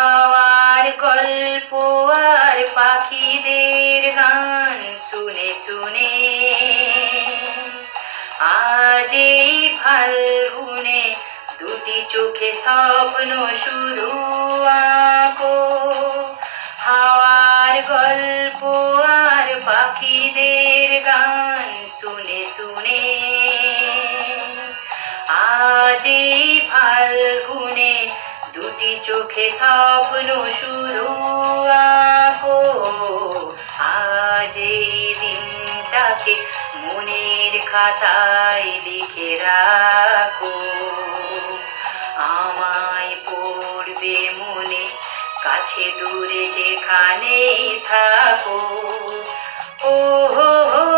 হাওয়ার গল্প আর পাখিদের গান শুনে শুনে আজ এই ফাল্গুনে দুটি চোখে স্বপ্ন শুধু আঁকো। হাওয়ার গল্প আর পাখিদের গান শুনে শুনে আজ এই ফাল্গুনে দুটি চোখে স্বপ্ন শুধু আঁকো। আজ এই দিনটাকে মনের খাতায় লিখে রাখো। আমায় পড়বে মনে, কাছে দূরে যেখানেই থাকো। ও হো হো